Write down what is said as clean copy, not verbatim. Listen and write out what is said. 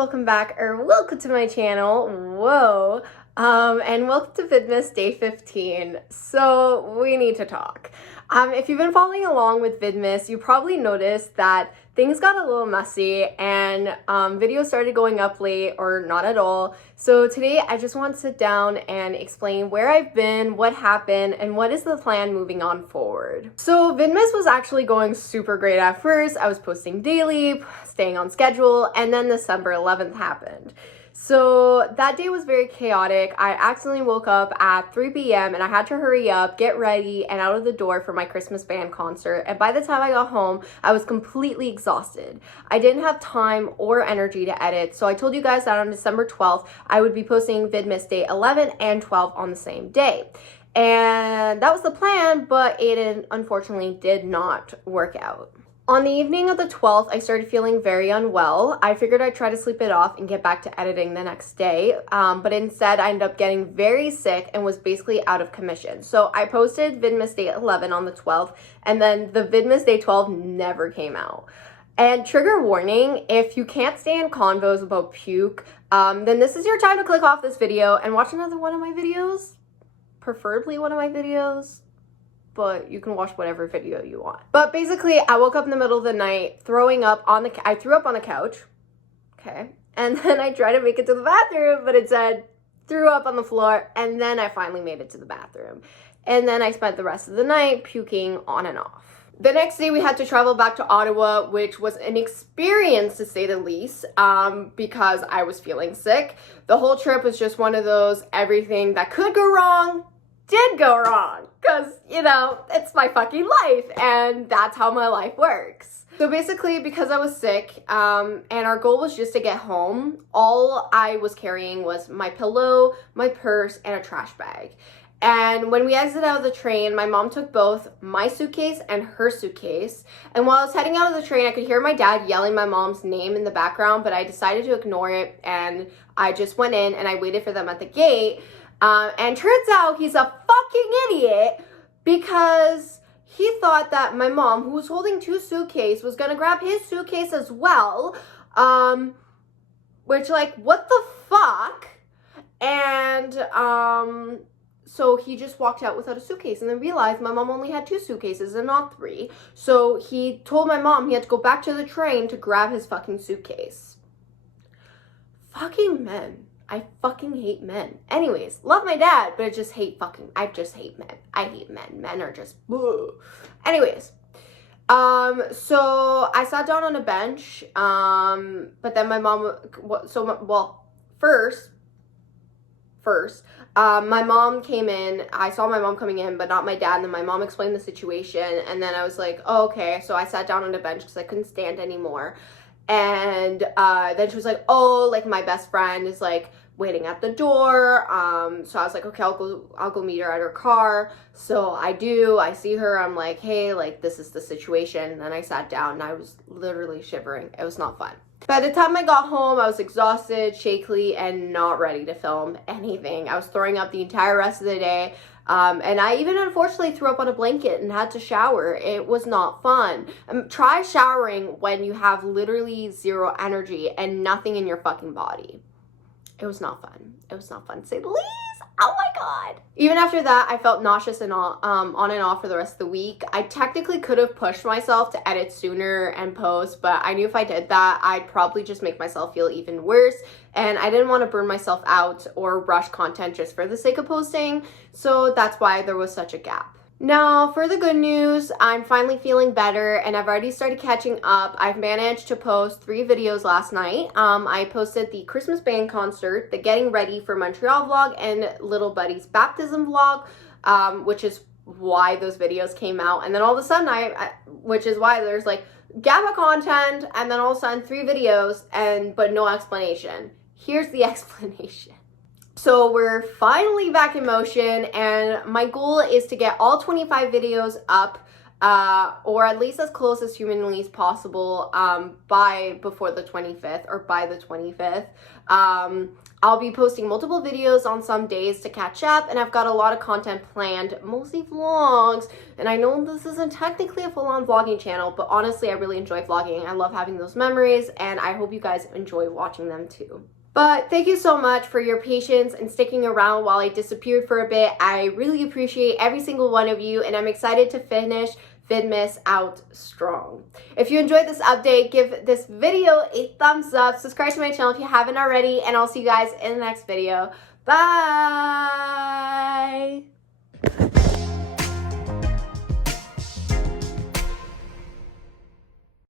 welcome back, or welcome to my channel. Whoa. And welcome to Vidmas Day 15. So we need to talk. If you've been following along with Vidmas, you probably noticed that things got a little messy and videos started going up late or not at all. So today I just want to sit down and explain where I've been, what happened, and what is the plan moving on forward. So Vidmas was actually going super great at first. I was posting daily, staying on schedule, and then December 11th happened. So that day was very chaotic. I accidentally woke up at 3 p.m. and I had to hurry up, get ready, and out of the door for my Christmas band concert. And by the time I got home, I was completely exhausted. I didn't have time or energy to edit. So I told you guys that on December 12th, I would be posting Vidmas Day 11 and 12 on the same day. And that was the plan, but it unfortunately did not work out. On the evening of the 12th, I started feeling very unwell. I figured I'd try to sleep it off and get back to editing the next day, but instead I ended up getting very sick and was basically out of commission. So I posted Vidmas Day 11 on the 12th, and then the Vidmas Day 12 never came out. And trigger warning, if you can't stand convos about puke, then this is your time to click off this video and watch another one of my videos, preferably one of my videos. But you can watch whatever video you want. But basically, I woke up in the middle of the night throwing up on the I threw up on the couch. Okay. And then I tried to make it to the bathroom, but it said threw up on the floor, and then I finally made it to the bathroom. And then I spent the rest of the night puking on and off. The next day we had to travel back to Ottawa, which was an experience to say the least, because I was feeling sick. The whole trip was just one of those everything that could go wrong did go wrong, because, you know, it's my fucking life, and that's how my life works. So basically, because I was sick, and our goal was just to get home, all I was carrying was my pillow, my purse, and a trash bag. And when we exited out of the train, my mom took both my suitcase and her suitcase. And while I was heading out of the train, I could hear my dad yelling my mom's name in the background, but I decided to ignore it, and I just went in and I waited for them at the gate. And turns out he's a fucking idiot because he thought that my mom, who was holding two suitcases, was gonna grab his suitcase as well. Which, like, what the fuck? And so he just walked out without a suitcase and then realized my mom only had two suitcases and not three. So he told my mom he had to go back to the train to grab his fucking suitcase. Fucking men. I fucking hate men. Anyways, love my dad, but I just hate men. I hate men. Men are just, ugh. Anyways, so I sat down on a bench, but then my mom, first, my mom came in. I saw my mom coming in, but not my dad, and then my mom explained the situation, and then I was like, oh, okay, so I sat down on a bench because I couldn't stand anymore. And then she was like, oh, like, my best friend is, like, waiting at the door. So I was like, okay, I'll go meet her at her car. So I see her. I'm like, hey, like, this is the situation. And then I sat down and I was literally shivering. It was not fun. By the time I got home, I was exhausted, shakily, and not ready to film anything. I was throwing up the entire rest of the day. And I even unfortunately threw up on a blanket and had to shower. It was not fun. Try showering when you have literally zero energy and nothing in your fucking body. It was not fun. It was not fun, to say the least. Oh my god. Even after that, I felt nauseous and on and off for the rest of the week. I technically could have pushed myself to edit sooner and post, but I knew if I did that, I'd probably just make myself feel even worse. And I didn't want to burn myself out or rush content just for the sake of posting. So that's why there was such a gap. Now, for the good news, I'm finally feeling better and I've already started catching up. I've managed to post 3 videos last night. I posted the Christmas band concert, the getting ready for Montreal vlog, and little buddy's baptism vlog, which is why those videos came out. And then all of a sudden, which is why there's like gap of content, and then all of a sudden 3 videos but no explanation. Here's the explanation. So we're finally back in motion, and my goal is to get all 25 videos up, or at least as close as humanly possible, before the 25th, or by the 25th. I'll be posting multiple videos on some days to catch up, and I've got a lot of content planned, mostly vlogs. And I know this isn't technically a full-on vlogging channel, but honestly, I really enjoy vlogging. I love having those memories, and I hope you guys enjoy watching them too. But thank you so much for your patience and sticking around while I disappeared for a bit. I really appreciate every single one of you, and I'm excited to finish Vidmas out strong. If you enjoyed this update, give this video a thumbs up, subscribe to my channel if you haven't already, and I'll see you guys in the next video. Bye!